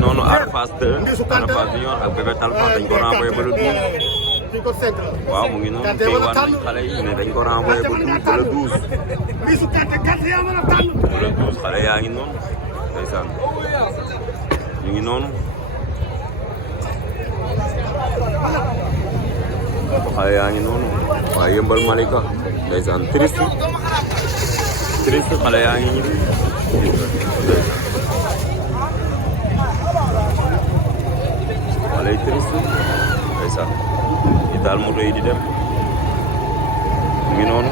noonu Ada Fass 2 Ada Fass Junior ak Bébé Talfa dañ ko renvoyé ba le 12. waaw mu ngi noonu tey waan nañ xale yi ne dañ ko renvoyé ba le 12. ba le 12 xale yaa ngi noonu ndeysaan ñu ngi noonu. xale yaa ngi noonu waaye yëmbal Malika ndeysaan triste xale yaa ngi ñibbi xale yi triste ndeysaan di taal moto yi di dem mu ngi noonu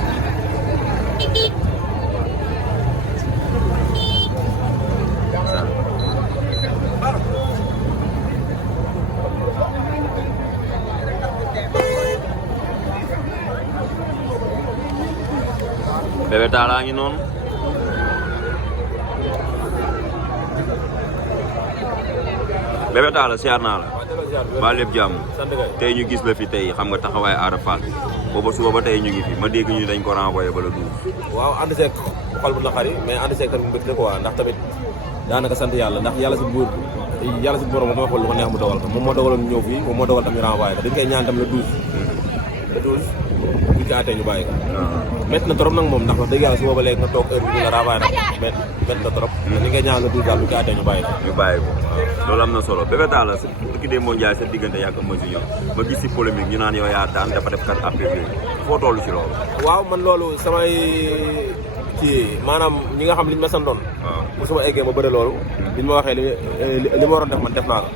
Bébé Talla ngi noonu Bébé Talla siyaar naa la ba lépp jàmm tey ñu gis la fi tey xam nga taxawaay Ada Fass booba suba ba tey ñu ngi fi ma dégg ñu dañ ko renvoyé ba le 12. waaw ànd seeg xol bu naqari mais ànd seeg tamit mbégte quoi ndax tamit daanaka sant yàlla ndax yàlla si buur yàlla si borom moom mooy xool lu ko neex mu dogal ko moom moo dogaloon ñëw fii moom moo dogal tamit renvoyé ko dañ koy ñaan tam le 12. le 12 buñ ko àttee ñu bàyyi ko. métti na trop nag moom ndax wax dëgg yàlla su booba léegi nga toog heure bi ñu la renvoyé nag métti na trop. te ni ngay ñaan le 12 daal buñ ko àttee ñu bàyyi ko. ñu bàyyi ko loolu am na solo Bébé Talla sa dëkk dee mondial sa diggante yàgg Eumeu Junior ma gis si polémique ñu naan yow yaa daan dafa def kat appel bi foo toll ci loolu. waaw man loolu samay ci maanaam ñi nga xam liñ ma santoon. waaw bu suma eggee ma bëri loolu. liñ ma waxee li ma waroon def man def naa ko.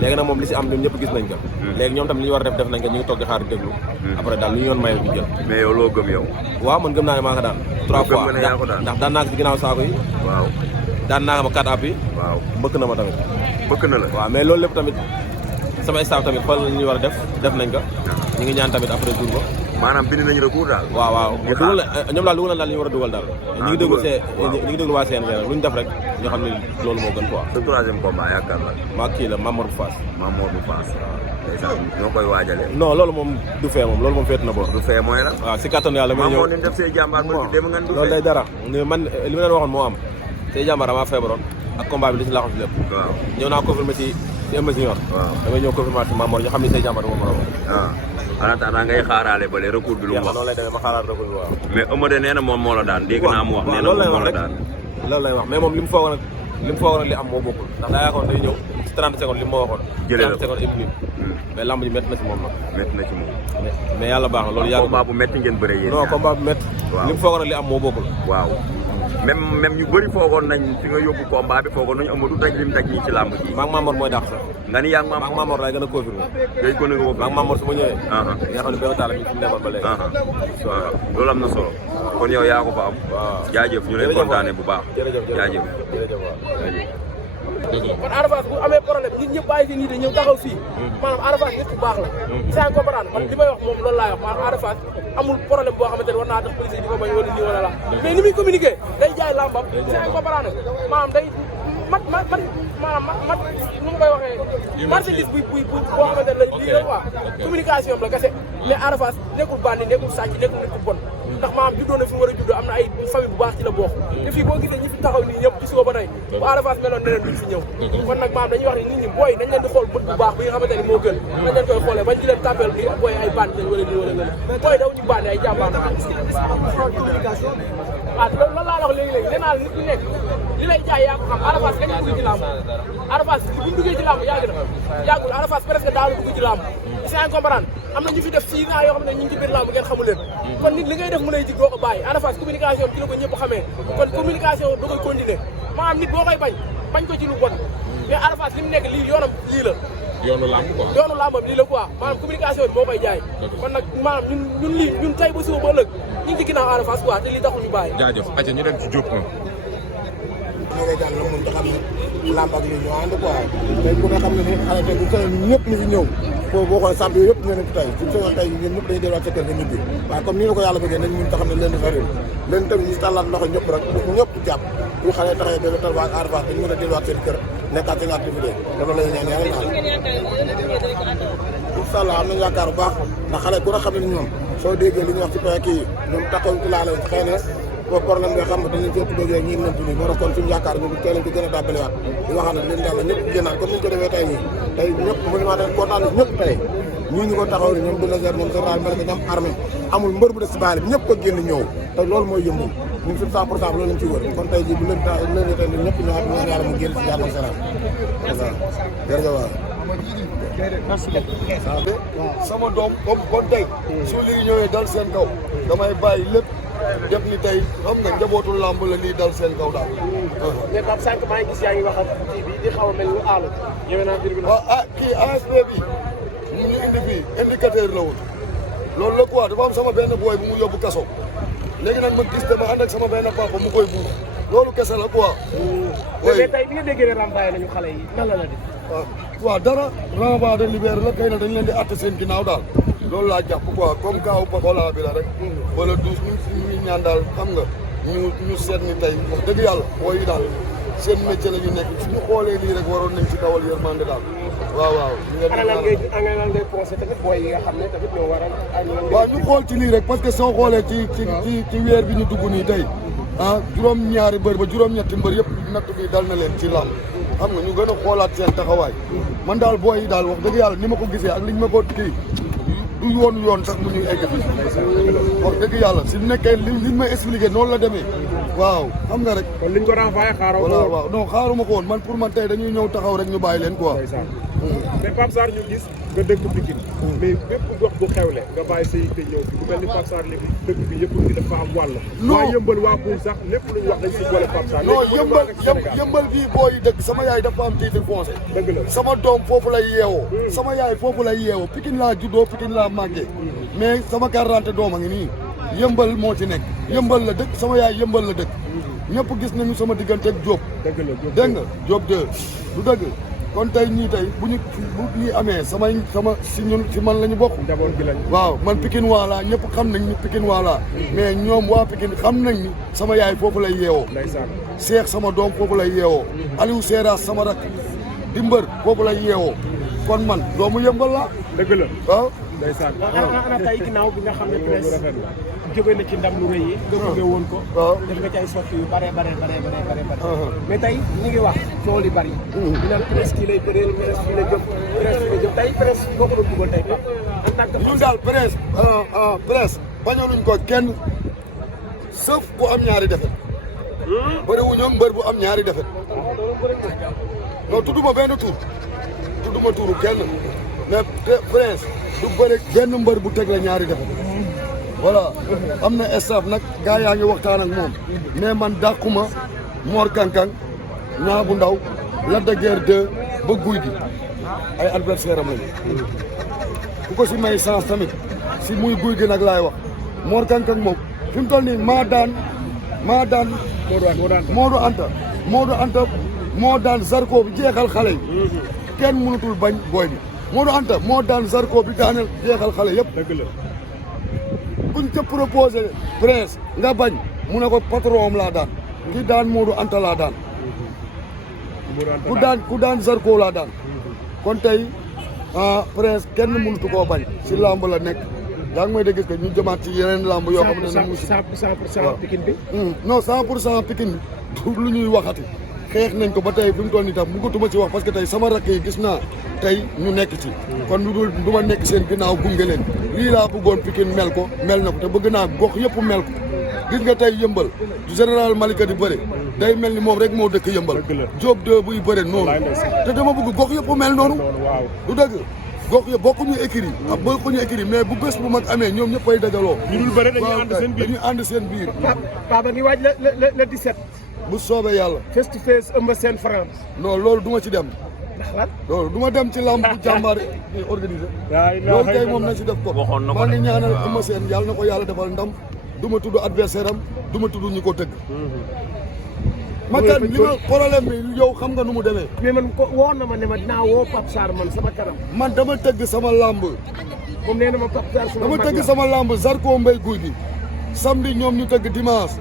léegi nag moom li si am ñun ñëpp gis nañ ko. léegi ñoom tam li ñu war a def nañ ko ñu ngi toog di xaar déglu. après daal lu ñu yoon maye ñu jël. mais yow loo gëm yow. waaw man gëm naa ne maa ko daan. 3 fois ndax daan naa ko si ginnaaw saako yi. waaw daan naa ko ma 4 appuis. waaw bëgg na ma tamit. bëgg na la. waaw mais loolu lépp tamit sama staff tamit xool li ñu war a def nañ ko. ñu ngi ñaan tamit après jour ba. maanaam bind nañu recours daal. waaw dugal ñoom daal dugal na daal li ñu war a dugal daal. ñu ngi déglu waa CNG rek lu ñu def rek ñoo xam ne loolu moo gën quoi. sa troisième combat yaakaar la. maa kii la Mamor bu Fass. Mamor bu Fass. ndeysaan ñoo koy waajalee. non loolu moom du fee moom loolu moom féet na boor. du fee mooy la. waaw si kattan yàlla muy ñëw Mamor ni def see jàmbaar ba dem nga du fee. loolu day dara man li ma leen waxoon moo am see jàmbaar damaa feebaroon ak combat bi li si laaxu si lépp. waaw ñëw naa confirmé si Eumeu Junior. waaw damay ñëw confirmé si Mamor ñu xam ne see jàmbaar moom la wax. waaw en attendant ngay xaaraale bële recours bi lu mu wax. noonu lay demee ma xaaraat recours bi waaw. mais Eumeu de nee na moom moo la daan dégg naa mu wax. nee na moom moo la daan loolu lay wax mais moom li mu foogoon ak li am moo bokkul ndax daa yaakaar day ñëw si 30 secondes li mu ma waxoon. jëlee la 30 secondes une minute. mais lamb ji métti na si moom nag. métti na ci moom. mais yàlla baax na loolu yàgg combat bu métti ngeen bëree yéen. non combat bu métti. waaw li mu foogoon ak li am moo bokkul. waaw même ñu bëri foogoon nañ fi nga yóbbu combat bi foogoon nañu Amadou daj lim daj nii ci làmb ji. maa ngi Mamor mooy dàq sax. nga ni yaa ngi Mamor maa ngi Mamor laay gën a confirmé. ngay gën a woo. maa ngi Mamor su ma ñëwee. nga xam ne Bébé Talla mi fi mu nekkoon ba léegi. loolu am na solo. kon yow yaa ko fa am. waaw jaajëf ñu lay kontaane bu baax. jërëjëf jaajëf kon Ada Fass bu amee problème nit ñëpp bàyyi fi nii de ñëw taxaw fii maanaam Ada Fass nit ku baax la sans comprendre man li may wax moom loolu laay wax maanaam Ada Fass amul problème boo xamante ne war naa tax police yi di ko bañ wala nii wala la mais ni muy communiqué day jaay lambam sans comprendre maanaam day mat nu ma koy waxee marchandise buy boo xamante ne lii la quoi communication am la kese mais Ada Fass nekkul bandi nekkul sàcc nekkul nit ku bon ndax maanaam juddoo na fi mu war a juddoo am na ay famille bu baax ci la bokk te fii boo gisee ñi fi taxaw nii ñëpp ci suba ba tey bu Ada Fass meloon neneen duñ fi ñëw kon nag maanaam dañuy wax ne nit ñi booy nañ leen di xool bët bu baax bi nga xamante ne moo gën nañ leen koy xoolee bañ di leen tàmbeel ni booy ay bandi lañ wala nii wala ngeen booy daw ñu bandi ay jàmbaar na waaw loolu laa wax léegi-léegi nee naa nit ku nekk li lay jaay yaa ko xam Ada Fass kañ dugg ci làmb Ada Fass bu ñu duggee ci làmb yàggul Ada Fass presque daaw dugg ci làmb c'est comprendre am na ñu fi def 6 ans yoo xam ne ñu ngi ci biir làmb ngeen xamu leen kon nit li ngay def mu lay jig doo ko bàyyi Ada Fass communication ci la ko ñëpp xamee kon communication da koy continuer maanaam nit boo koy bañ ko ci lu bon mais Ada Fass li mu nekk lii yoonam lii la yoonu làmb quoi yoonu làmbam lii la quoi maanaam communication bi boo koy jaay kon nag maanaam ñun tey ba suba ba ëllëg ñu ngi ci ginnaaw Ada Fass quoi te lii taxul ñu bàyyi jaajëf acca ñu dem ci Diop ñu ngi jàng la mun te xam ne làmb ak lii ñoo ànd quoi tey ku ne xam ne ni xale tey bu sëñoon ñun ñëpp ñu fi ñëw foofu boo xoolee sant yooyu yëpp ñu ne fi tey suñu sëñoon tey ñun ñëpp dañuy delluwaat sa kër nga ñibbi waaye comme nii la ko yàlla bëggee nañ mun te xam ne leen di xarit leen tamit ñu tàllaat loxo ñëpp rek ñëpp jàpp bu xale taxee Bébé Talla ak Ada Fass dañ mën a delluwaat seen kër nekkaat seen activité loolu la ñu ñaan yàlla ñaan incha allah am nañu yaakaar bu baax ndax xale ku ne xam ne ni ñoom soo déggee li ñuy wax ci pay kii ñoom taxaw ci laale xëy na boobu problème bi xam nga dañ leen see tuddee yooyu ñii nañ tuddee moo tax kon suñu yaakaar ñu teel leen ko gën a dàbbaliwaat di wax ne leen yàlla ñëpp génnaat comme ni ñu ko defee tey nii tey ñëpp vraiment dañ kontaan ñëpp tey ñu ko taxaw ni ñoom Bulldozer ñoom général Malika ñoom armée amul mbër bu des si baale bi ñëpp ko génn ñëw te loolu mooy yëmbul ñun suñu 100% loolu lañ ci wër kon tey jii bu leen tey ñëpp ñëwaat ñaan yàlla mu génn si jàmm ak salaam jërëjëf waaw sama doom comme kon tey su lii ñëwee dal seen kaw damay bàyyi lépp def ni tey xam nga njabootu làmb la lii dal seen kaw daal. mais Pape sànq maa ngi gis yaa ngi wax ak kii bi di xaw a mel ni aalo ñëwee naa mbir bi waaw ah kii ASP bi ñu indi fii indicateur la woon loolu la quoi dafa am sama benn booy bu mu yóbbu kaso léegi nag ma gis dama ànd ak sama benn papa mu koy buur loolu kese la quoi. mais tey bi nga déggee ne renvoyé nañu xale yi nan la la def. waaw dara renvoi de libéré la kay na dañ leen di àtte seen ginnaaw daal loolu laa jàpp quoi comme kaaw Pakola bi la rek wala douze ñu ñaan daal xam nga ñu seet ni tey wax dëgg yàlla booy yi daal seen métier la ñu nekk suñu xoolee lii rek waroon nañ ci dawal yërmande daal waaw ana lan ngay conseillé tamit booy yi nga xam ne tamit ñoo waral waaw ñu xool ci lii rek parce que soo xoolee ci weer bi ñu dugg nii tey juróom-ñaari mbër ba juróom-ñetti mbër yëpp natt bi dal na leen ci làmb xam nga ñu gën a xoolaat seen taxawaay man daal booy yi daal wax dëgg yàlla ni ma ko gisee ak liñ ma ko kii du yoon sax bu ñuy egg fi wax dëgg yàlla si nekkee liñ may expliqué noonu la demee waaw xam nga rek. kon liñ ko renvoyé xaaroo ko waaw non xaaruma ko woon man pour man tey dañuy ñëw taxaw rek ñu bàyyi leen quoi. mais Pape Sarr ñu gis nga dëkk Pikine mais bépp gox bu xewle nga bàyyi sa yitte ñëw fi bu mel ni Pape Sarr léegi dëkk bi yëpp bi dafa am wàll. waa yëmbal waa Poul sax lépp lu ñu wax dañ si boole Pape Sarr. non yëmbal bii booy dëkk sama yaay dafa am titre foncier. dëgg la sama doom foofu lay yeewoo. sama yaay foofu lay yeewoo Pikine laa juddoo Pikine laa màggee. mais sama quarante doom a ngi nii yëmbal moo ci nekk yëmbal la dëkk sama yaay yëmbal la dëkk ñëpp gis nañu sama diggante ak Diop. dëgg la dégg nga Diop 2 du dëgg kon tey ñii tey bu ñuy amee sama si ñun si man la ñu bokk. njaboot gi lañ. waaw man Pikine waa laa ñëpp xam nañ ni Pikine waa laa mais ñoom waa Pikine xam nañ ni sama yaay foofu lay yeewoo. ndeysaan Cheikh sama doom foofu lay yeewoo. Aliou Seras sama rak di mbër foofu lay yeewoo kon man doomu yëmbal laa. dëgg la waaw. ndeysaan ana tey ginnaaw bi nga xam ne presse jóge na ci ndam lu rëy yi nga jóge woon ko def nga ci ay sotti yu bare mais tey ñu ngi wax coow li bari ñu naan presse kii lay bëreel presse kii la jëm tey presse boo ko doon dugal tey Pape en tant que ñun daal presse bañaluñ ko kenn sauf ku am ñaari defet bëri wu ñoom mbër bu am ñaari defet non tudduma benn tur tudduma turu kenn mais presse du bëri benn mbër bu teg la ñaari defet voilà am na staff nag gars yaa ngi waxtaan ak moom mais man dàquma Mor Kankang ñaa bu ndaw Lac de Guiers 2 ba guy gi ay adversaire am lañu ku ko si may chance tamit si muy guy gi nag laay wax Mor Kankang moom fi mu toll nii maa daan Modou Anta moo daan Zarko bi jeexal xale yi kenn mënatul bañ booy bi Modou Anta moo daan Zarko bi daaneel jeexal xale yëpp. dëgg la. kuñ ca proposé Prince nga bañ mu ne ko patron am laa daan ki daan Modou Anta laa daan ku daan Zarko laa daan kon tey Prince kenn mënutu koo bañ si lamb la nekk yaa ngi may dégg que ñu jëmaat ci yeneen lamb yoo xam ne 100% Pikine bi non 100% Pikine bi lu ñuy waxati xeex nañ ko ba tey fi mu toll nii tam bëggatuma ci wax parce que tey sama rakk yi gis naa tey ñu nekk ci kon lu dul du ma nekk seen ginnaaw gunge leen lii laa bëggoon Pikine mel na ko te bëgg naa gox yëpp mel ko gis nga tey yëmbal du général Malika di bëre day mel ni moom rek moo dëkk yëmbal Diop 2 buy bëre noonu te dama bëgg gox yëpp mel noonu du dëgg gox yëpp bokkuñu écurie ak bokkuñu écurie mais bu bés bu mag amee ñoom ñëpp ay dajaloo ñu dul bëre dañuy ànd seen biir Papa ngi waaj le 17 bu soobee yàlla face to face Eumeu Sène France non loolu du ma ci dem ndax lan loolu du ma dem ci lamb bu jàmbaar organisé loolu kay moom na ci def ko maa ngi ñaanal Eumeu Sène yàlla na ko yàlla defal ndam du ma tudd adversaire am du ma tudd ñi ko tëgg Makan li ma problème bi yow xam nga nu mu demee mais man ko woon na ma ne ma dinaa woo Pape Sarr man sama kanam man dama tëgg sama lamb moom nee na ma Pape Sarr dama tëgg sama lamb Zarko Mbaye guy gi samedi ñoom ñu tëgg dimanche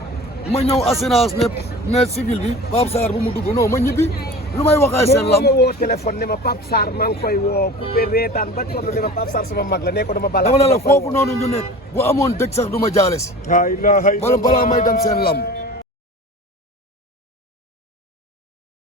ma ñëw assurance ne ne civil bi Pape Sarr bu mu dugg non ma ñibbi lu may waxee seen lamb. moom ma woo téléphone ne ma Pape Sarr maa ngi koy woo coupé reetaan ba toll ne ma Pape Sarr sama mag la ne ko dama bala. dama ne la foofu noonu ñu nekk bu amoon dëgg sax du ma jaale si. la ilaha illallah balaa may dem seen lamb.